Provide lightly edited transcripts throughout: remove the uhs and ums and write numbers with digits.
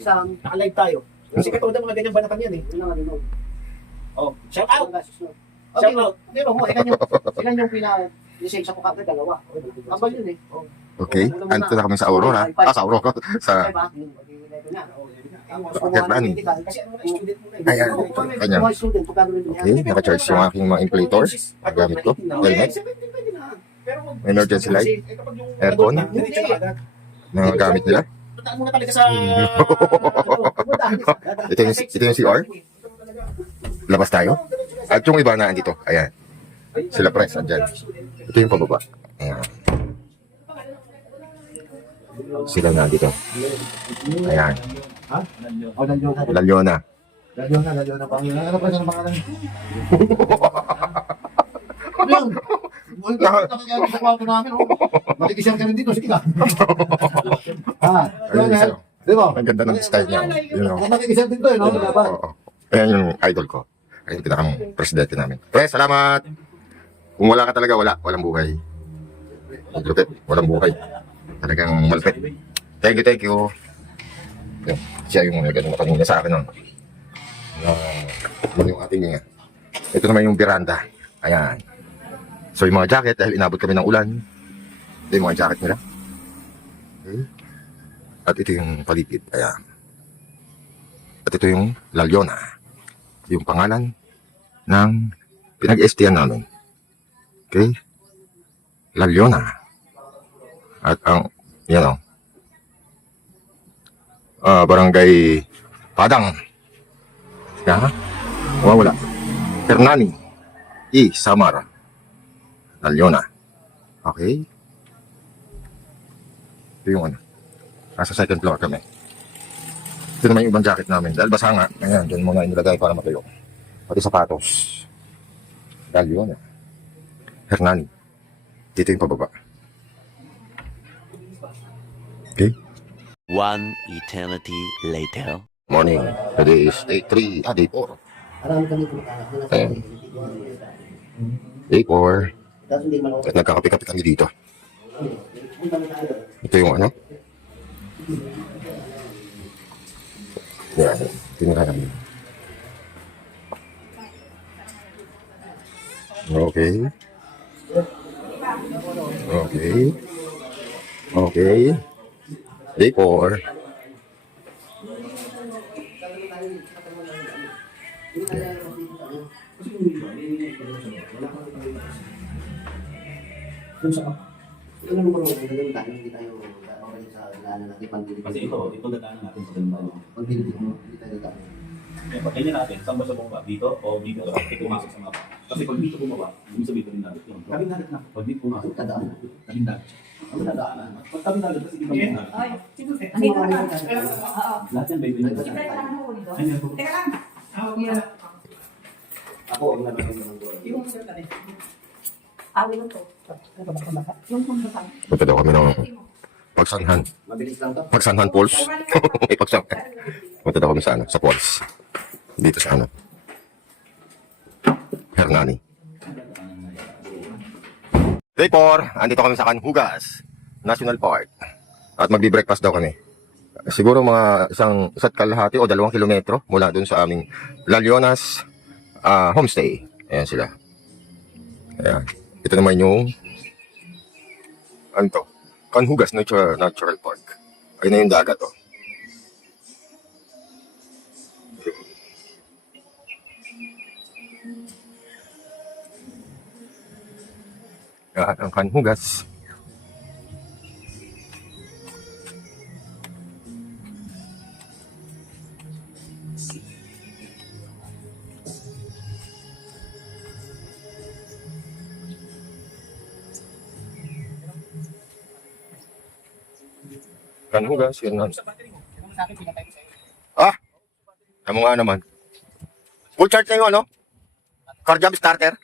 Isang Naka-live tayo. Kasi katulad ng mga ganyang banatan yan eh. Oh, shout out! Okay, pero mo, ilan yung pina-lisensya ko kagad, dalawa. Abal yun eh. Okay, andito na kami sa Aurora. Sa Aurora. Sa Hernani. Kasi ano na, student mo na eh. Ayan, kanya. Okay, naka-charge yung aking mga inflator. Gamit ko. Helmet. Emergency light. Aircon. Mga gamit nila. Puntaan mo na talaga sa... Ito yung CR. Labas tayo. At yung iba na andito. Ayan. Sila press, andyan. Ito yung pababa. Ayan. Sila na dito. Ayan. Ha? O, Lalyona. Lalyona. Lalyona. Ano pa siya ng pangalan? Ano yun? Nakakaya sa kwarto namin, oh. Makikisyan ka rin dito, sige ka. Ayun, isa. Di ba? Ang ganda ng style niya. You know. Makikisyan din to, eh, no? Diba? Oo. Ayan yung idol ko. Ayan yung pinakang presidente namin. Pre, salamat! Kung wala ka talaga, walang buhay. Lupit, walang buhay. Talagang malupit. Thank you. Yun. Siya yung ganun na kanina sa akin nun. Yun yung ating ito naman yung veranda. Ayan. So yung mga jacket, dahil inabot kami ng ulan, ito yung mga jacket nila. Okay. At ito yung paligid. Ayan. At ito yung Lalyona. Yung pangalan ng pinag-estiyan namin. Okay? Lalyona. At ang, yan o. Barangay Padang. Yan. Wala. Hernani. Samar. Lalyona. Okay? Ito yung ano. Nasa second floor kami. Ito naman yung ibang jacket namin. Dahil basa nga. Ayan, dyan muna inilagay para matuyo. Pati sapatos. Lalyona. Hernani. Dito yung pababa. Okay? One eternity later. Morning. Today is day 3. Day 4. Marami kami kumakanak. Ayan. Day 4. At nagkakapi-kapi kami dito. Ito yung ano? Yan. Tingnan kami. Okay. Day 4. Ano mo ba magandang tayo, hindi tayo okay sa lana natin pang-deliver. Kasi ito dadaanan natin sa ganun. Pag-deliver mo, hindi tayo dadaan. Kaya pagkanya natin, saan ba siya bumaba? Dito o dito? Ito pumasok sa mapa. Kasi pag dito bumaba, yung sabihin ko rin natin yun. Tabing dagat na. Pag dito pumasok, Dadaan. tabing dagat. Ang dadaanan. Pag tabing dagat, kasi ibang mga dagat. Ay, siguro. Andito ka ba? Oo. Lahat yan, baby. Teka lang mo dito. Ayun, Teka lang. Ako, ang nabagay naman doon. Yung awil to. Yung pumunta. Punta daw kami ng Pagsanhan. Mabilis lang to. Pagsanhan Falls. May Pagsanhan. Punta daw kami sa ano, sa falls. Dito sa ano. Hernani. Day 4, andito kami sa Canhugas National Park. At magbi-breakfast daw kami. Siguro mga isa't kalahati o 2 kilometro mula dun sa aming Lalyonas homestay. Ayan sila. Ayan. Ito naman yung ano to? Canhugas Natural Park. Ayun na yung dagat oh. Yan ang Canhugas. Canhugas, yun na. Ah! Ano nga naman. Full charge na yung ano? Car jump starter.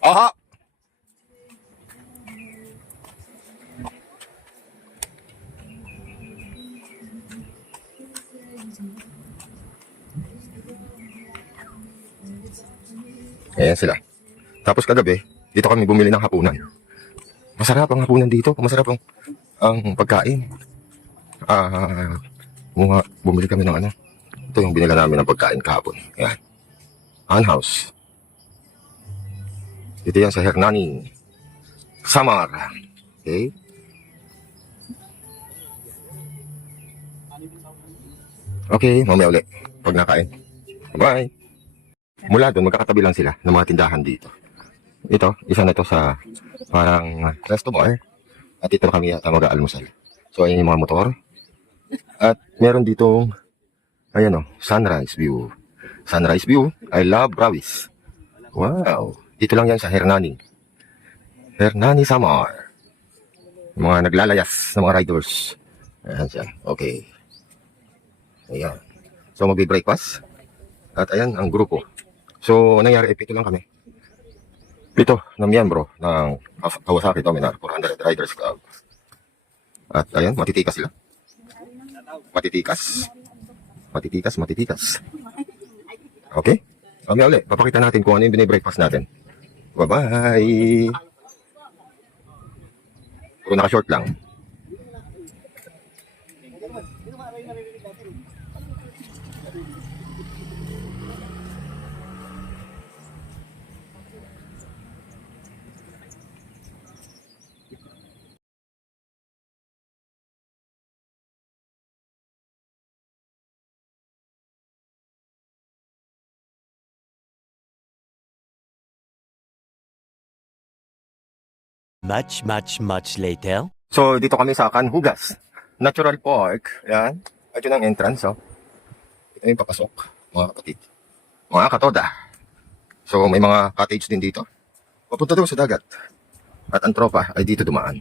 Aha! Ayan sila. Tapos kagabi, dito kami bumili ng hapunan. Masarap ang hapunan dito. Masarap ang ang pagkain. Bumili kami ng ano. Ito yung binila namin ng pagkain kahapon. Yan. Han House. Ito yan sa Hernani. Samar. Okay. Okay, mamaya ulit. Pag nakain. Bye. Mula doon, magkakatabi lang sila ng mga tindahan dito. Ito, isa na ito sa parang resto bar. At ito na kami yata mag-aalmusal. So, ayan yung mga motor. At meron ditong, ayan o, sunrise view. Sunrise view, I love Rawis. Wow. Dito lang yan sa Hernani. Hernani Samar. Mga naglalayas ng mga riders. Ayan siya. Okay. Ayan. So, magbe-breakfast. At ayan, ang grupo. So, nangyari, pito lang kami. Pito na miyembro ng Kawasaki Dominar 400 Riders Club. At ayan, matitikas sila. Matitikas. Okay? Mamaya ulit, papakita natin kung ano yung binibreakfast natin. Bye-bye! Puro naka-short lang. Much later. So, dito kami sa Canhugas Natural Park. Yan. Ito ang entrance, oh. Ito yung papasok, mga kapatid. Mga katoda. So, may mga cottage din dito. Papunta doon sa dagat. At ang tropa ay dito dumaan.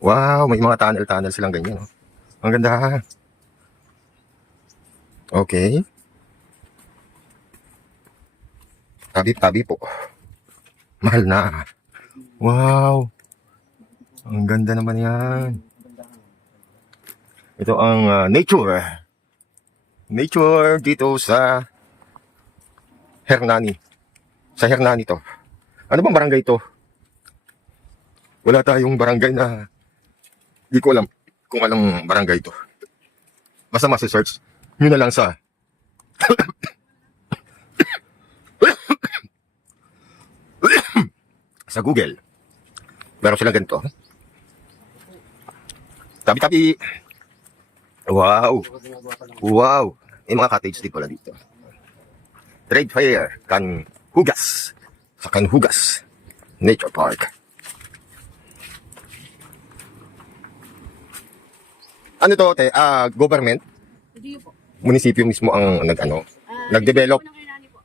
Wow, may mga tunnel silang ganyan, oh. Ang ganda. Okay. Tabi po. Mahal na. Wow. Ang ganda naman yan. Ito ang nature. Nature dito sa Hernani. Sa Hernani to. Ano bang barangay to? Wala tayong barangay na di ko alam kung anong barangay to. Basta masi-search nyo na lang sa sa Google. Meron silang ganito. Tabi-tabi. Wow. Wow. May mga cottage din pala dito. Trade fair. Canhugas. Sa Canhugas Nature Park. Ano to, te? Government? Hindi po. Munisipyo mismo ang nag-develop.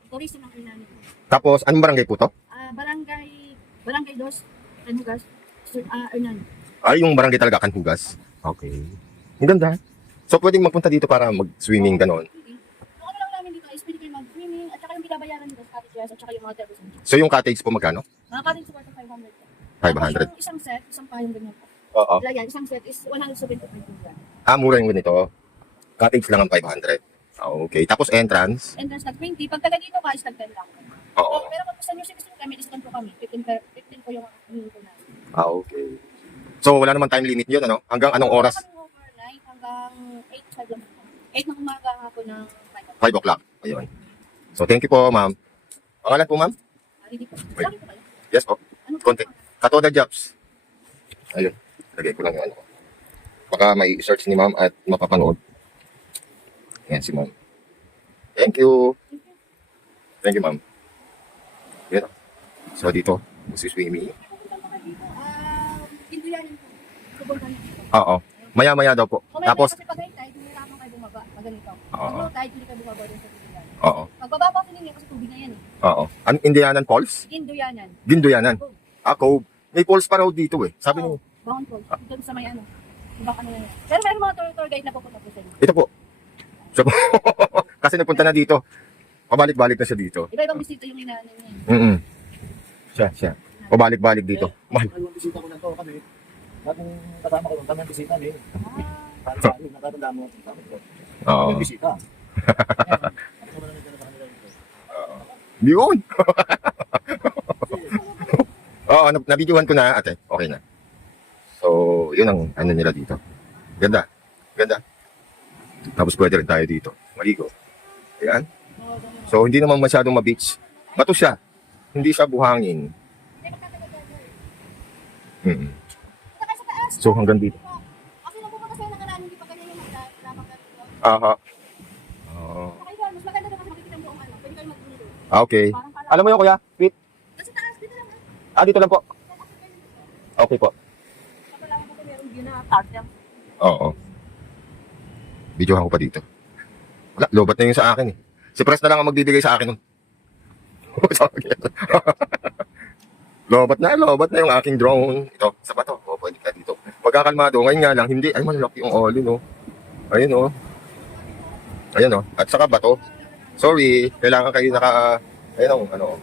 Tourism ng Hernani po. Tapos, anong barangay po to? Barangay Dos, Canhugas, Hernani. Ay, yung barangay talaga, Canhugas. Okay. Ang ganda. So, pwedeng magpunta dito para mag-swimming, ganon. Yung ano lang namin dito is pwede kayo mag-swimming at saka yung binabayaran dito sa cottages at saka yung mga service. So, yung cottage po magkano? Mga cottage support ng 500 po. 500. Tapos yung isang set, isang payong ganyan po. Oo. Yan, isang set is 175 po. Mura yung ganito. Cottage lang ang 500. Okay. Tapos, entrance. Entrance tag 20. Pag taga dito ka is tag 10 lang. Oo. Pero kung gusto nyo siya kami, discount po kami. 15 po yung hingin po namin. Okay. So, wala naman time limit yun, ano? Hanggang anong oras? Kami overnight hanggang 8 lang. 8 ng umaga ako ng 5 5 o'clock. Ayun. So, thank you po, ma'am. Pangalan po, ma'am? Ready po. Lagi po kayo. Yes po. Ano po? Konti. Katoda Jobs. Ayun. Lagay ko lang yung ano ko. Baka may search ni ma'am at mapapanood. Ayan si ma'am. Thank you. Thank you, ma'am. Yan. So, dito, swimming. Pupunta pa kayo dito. Pinduyanin po. Subukan dito. Oo. Maya-maya daw po. Kung may Tapos, kasi pag high tide, hihirapan kayo bumaba. Pag ganito. Oo. Pag low tide, hindi kayo bumaba din sa pinduyanan. oo. Pagbaba po ninyo kasi tubig na yan eh. Oo. Indianan Falls? Pinduyanan. Gindoyanan. Cove. May falls pa raw dito eh. Sabi niyo. Bound po. Doon sa may ano. Iba ka na yan. Pero meron mga tour guide na pupunta po sa inyo. Ito po. So, kasi nagpunta na dito. Pabalik-balik na siya dito. Iba-ibang bisita yung inaanin niya. Mm. Siya. Pabalik-balik dito. Mahal. Yung bisita ko na to kami. Bagong kasama ko, kami ang bisita eh. Ah, Para sa amin, nakatanda mo. Oo. Yung bisita. Yun. Oo, nabidyohan ko na ate. Okay na. So, yun ang ano nila dito. Ganda. Ganda. Tapos pwede rin tayo dito. Maligo. Ayan. So, hindi naman masyadong ma-beach. Bato siya. Hindi siya buhangin. Mm. Saka sa taas. So, hanggang dito. Kasi nung pumunta sa'yo ng Aran, hindi pa ganyan yung hagdan. Lamang ganito. Aha. Oh. Saka yun, mas maganda doon kasi makikita yung buong ano. Pwede kayo mag-video. Okay. Parang pala. Alam mo yun, kuya? Wait. Kasi taas, dito lang. Dito lang po. Okay po. Kapag lang ko meron view na park lang. Oo. Videohan ko pa dito. Wala, lobat na yung sa akin eh. Si Press na lang ang magbibigay sa akin nun. lobat na yung aking drone. Ito, sa bato. O, pwede ka dito. Pagkakalmado, ngayon nga lang, hindi. Ay, malaki yung oli, no? Ayun, no? Ayun, no? At saka bato. Sorry, kailangan kayo ayun, ano,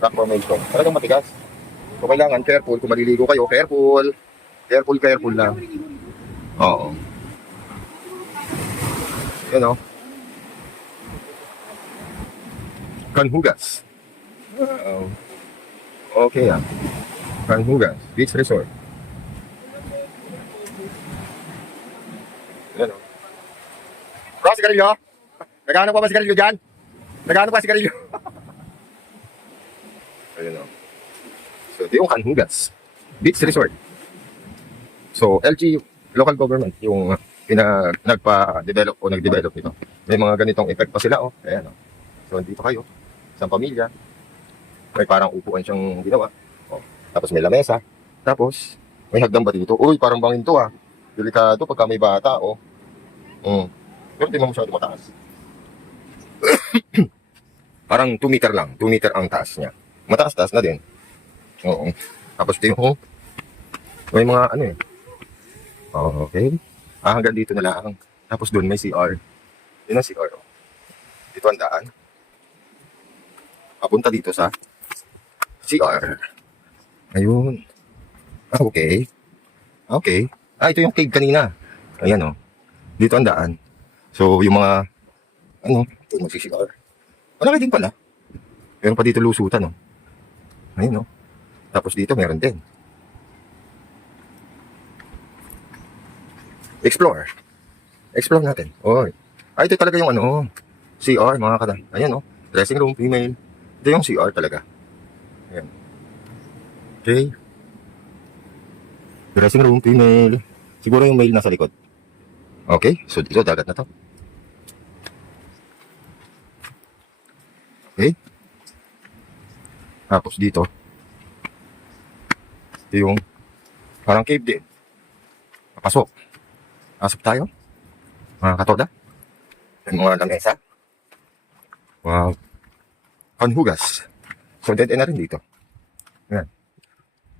rock formation. Talagang matigas. So, kailangan careful. Kung maliligo kayo, careful. Careful lang. Oo. Yun, no? Canhugas. Wow. Okay, Canhugas Beach Resort. Yan, oh. Bro, sigarilyo? Nagano pa ba sigarilyo dyan? Nagano pa sigarilyo? Ayun, oh. So, ito yung Canhugas Beach Resort. So, LG local government yung nagpa-develop o nag-develop nito. May mga ganitong effect pa sila, oh. Ayan, oh. So, dito kayo. Isang pamilya. May parang upuan siyang ginawa. Oh. Tapos may lamesa. Tapos, may hagdan ba dito? Uy, parang bangin to, Delikado pagka may bata, oh. Pero di mo masyado mataas. Parang 2 meter lang. 2 meter ang taas niya. Mataas-taas na din. Oo. Tapos ito yung, may mga ano eh. Okay. Hanggang dito na lang. Tapos doon may CR. Yun ang CR, oh. Dito ang daan. Papunta dito sa CR. Ayun. Okay. Okay. Ito yung cave kanina. Ayan, oh. Dito ang daan. So, yung mga, ito magsi-CR. Malaki din pala. Meron pa dito lusutan, oh. Ayun, oh. Tapos dito, meron din. Explore. Explore natin. Oy. Ito talaga yung CR, mga kata. Ayan, oh. Dressing room, female. Ito yung CR talaga. Ayan. Okay. Dressing room, female. Siguro yung male nasa likod. Okay. So, dito, dagat na to. Okay. Tapos dito. Ito yung parang cave din. Papasok. Pasok tayo. Mga katoda. Yung mga lamesa. Wow. Canhugas. So, dead end na rin dito. Ayan.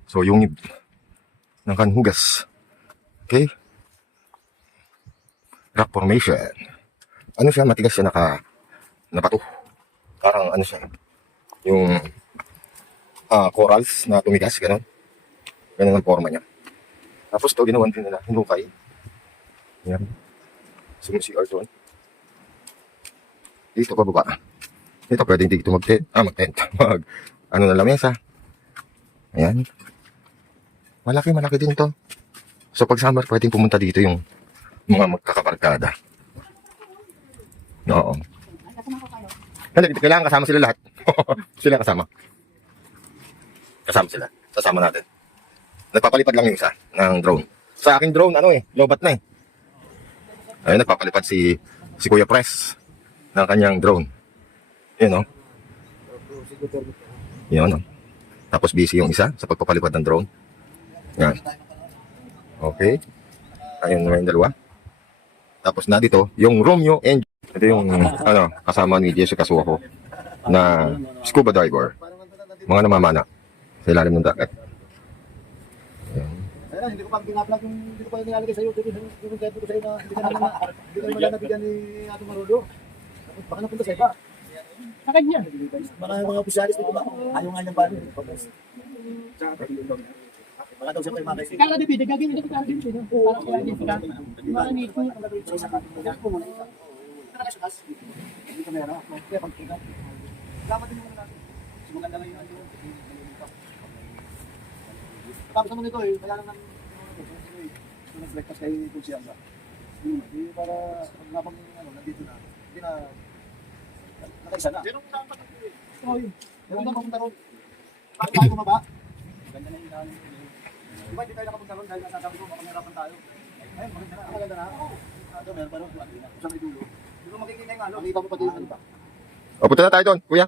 So, yung ng Canhugas. Okay. Rock formation. Ano siya? Matigas siya na bato. Parang ano siya. Yung corals na tumigas. Ganon. Ganon ang forma niya. Tapos ito, ginawan din nila. Hinukay. Ayan. Sumusiyar doon. Dito pa baba. Ito pwedeng dito mag-tent. Ano na lamesa. Ayan. Malaki din to. So pag summer, pwedeng pumunta dito yung mga magkakabarkada. Oo. Hindi, kailangan kasama sila lahat. Sila kasama. Kasama sila. Sasama natin. Nagpapalipad lang yung isa ng drone. Sa aking drone, lobat na eh. Ayun, nagpapalipad si Kuya Press ng kanyang drone. Yun, no? Yun, no? Tapos busy yung isa sa pagpapalipad ng drone. Yan. Okay. Ayun na yung dalawa. Tapos na dito, yung Romeo and ito yung kasama ni Jessica Suho na scuba diver. Mga namamana sa ilalim ng dagat. Ayun, hindi ko pa binablog yung hindi ko pa nilalagay sa YouTube. Hindi ko sa'yo na hindi ka naman nabigyan ni Ato Marulo. Baka napunta sa iba. Sa kanya. Mga opisyalis dito ba? Ayaw nga niyang balo. Baka daw siya tayo makasig. Kaya na bibig, gagawin nila kita rin sila. Parang kaya din sila. Mga nito. Hindi ka meron. Kaya pagkita. Salamat din muna natin. Maganda lang yung ano. Tapos naman ito kaya lang nag-breakfast kay Kunsiyansa. Para habang nandito na, hindi na, nakaisa na. Pero saan pa nandito eh? Oo, yun. Meron na papunta ron. Bakit tayo bumaba? Ganda na yung daan. Diba hindi tayo nakapunta ron dahil nasasabi ko, baka mahirapan tayo. Ayun, maganda na. Maganda na. Oo. Meron pa ron. Sa may dulo. Dulo makikita yung ano. Makita mo pati yung ano ba? O, punta na tayo doon, kuya.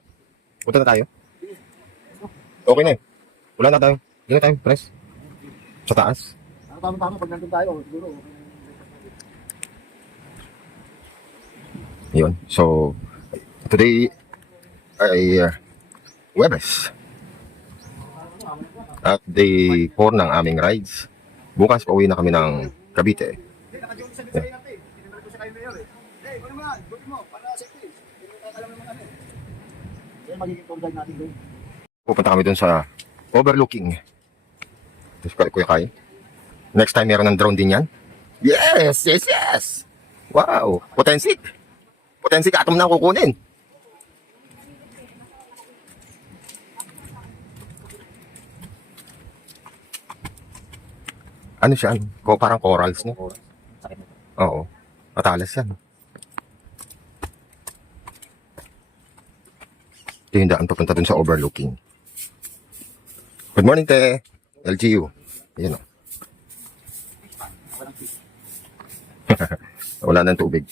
Punta na tayo. Okay na eh. Wala na tayo. Hindi na tayo, press. Sa taas. Tama-tama pag nandun tayo, siguro. Yun. So, today ay Webes. At day 4 ng aming rides. Bukas pauwi na kami ng Cavite. Hindi, naka-duty sa Bisaya natin. Tinanong ko siya kay Mayor eh. Hey, ano naman, duty mo, para safety. Alam naman kami. Yan magiging tour guide natin doon. Pupunta kami dun sa overlooking. Tapos Kuya Kai. Next time meron ng drone din yan. Yes, yes, yes. Wow, potensik. Potensik atom na ang kukunin. Ano siya? Parang corals, no? Oo. Matalas yan. Ito yung daan papunta dun sa overlooking. Good morning, te. LGU. Ayan o. Wala nang tubig.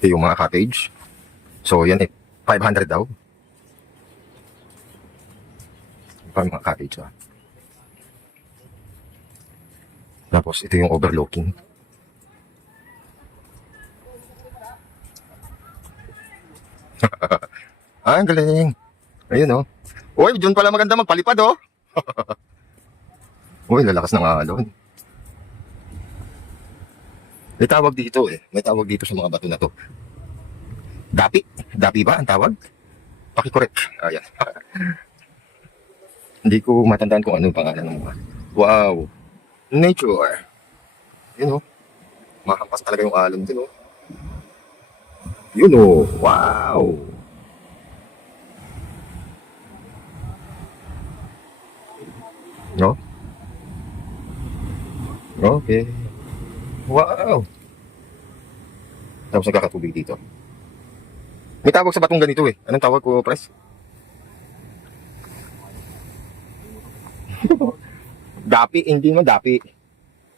Ito yung mga cottage. So, yan eh. 500 daw. Ito yung mga cottage. Ah. Tapos, ito yung overlooking. Ang galing. Ayun, oh. Uy, dyan pala maganda magpalipad, oh. Uy, lalakas ng alon. May tawag dito, eh. May tawag dito sa mga bato na to. Dapi? Dapi ba ang tawag? Pakikorek. Ayan. Hindi ko matandaan kung ano yung pangalan ng mga. Wow. Nature. Yun, oh. Mahampas talaga yung alon din, oh. Yun, oh. Wow. No? Okay. Wow. Tapos nagkakatubig dito. May tawag sa batong ganito eh. Anong tawag ko, Pres? Dapi, hindi naman dapi.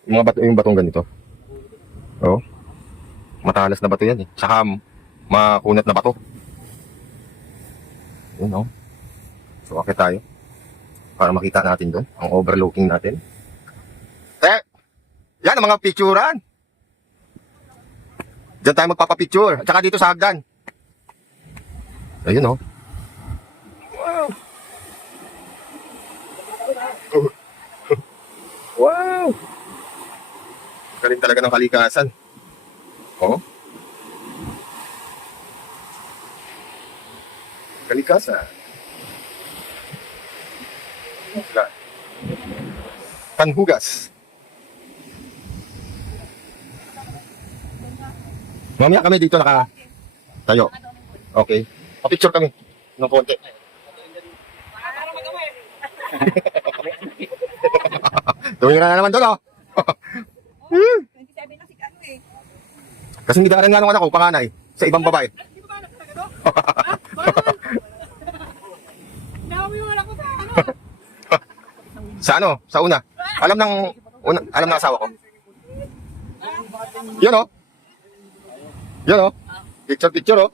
Yung mga bato, yung batong ganito. Oh. Matalas na bato yan eh. Saka makunat na bato. Yun, oh. So, akit tayo. Para makita natin doon, ang overlooking natin. Yan ang mga picturean. Diyan tayo magpapapicture. At saka dito sa hagdan. Ayun, oh. Wow. Wow. Galing talaga ng kalikasan. Oh. Kalikasan. Panhugas. Mamaya kami dito tayo. Okay. Pa-picture kami ng konti. Tumingin na naman doon, oh. 27 na si Kano eh. Kasi hindi ka rin nga nung anak ko, panganay, sa ibang babae. Hindi ba anak talaga to? Nawiwala ko sa ano. Sa ano? Sa una. Alam ng asawa ko. Yun, oh. Yun, oh. Picture, oh.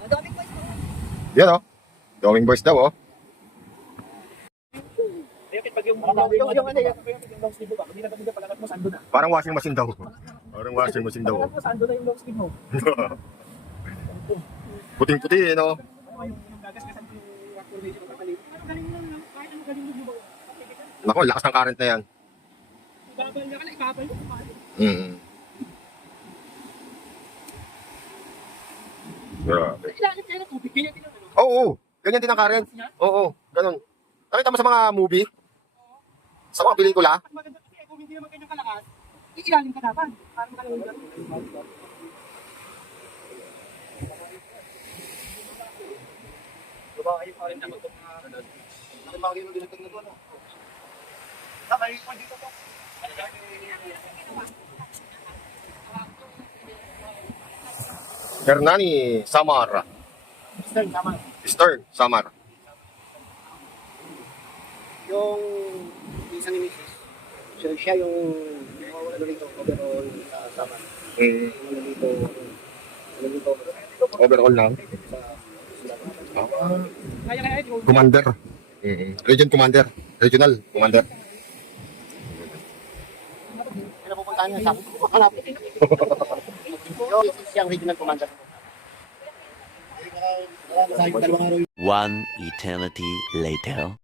Madaming boys ko. Yan, oh. Going boys daw, oh. Yung long sleeve mo ba? Hindi na kami palakat mo, sando na. Parang washing machine daw. Parang washing machine daw. Palakat mo, sando na yung long sleeve mo. Puting-puti, no? Yung gagas kasi yung activation ng kapalito. Ano galing lang, kahit ano galing mo ba? Nako, lakas ng current na yan. Ibabal niya ka na, ibabal mo. Grabe. Kailangan niya ng tubig, ganyan din ang ano. Oo, ganyan din ang current. Oo, ganun. Nakita mo sa mga movie? Sa mga pelikula? Ang maganda kasi kung hindi naman ganyan kalakas, iilalim ka dapat. Para makalawin ka. Babae pa rin naman itong mga ano. Nakita ko yung dinatag na doon. Hernani Samar. Stern Samar. Yung isa ni Mrs. So, siya yung ano rito, overall sa sama. Ano dito, Overall lang. Commander. Region Commander. Regional Commander. ano pupuntahan niya sa akin? Hanapin. Yung siyang regional commander. One eternity later.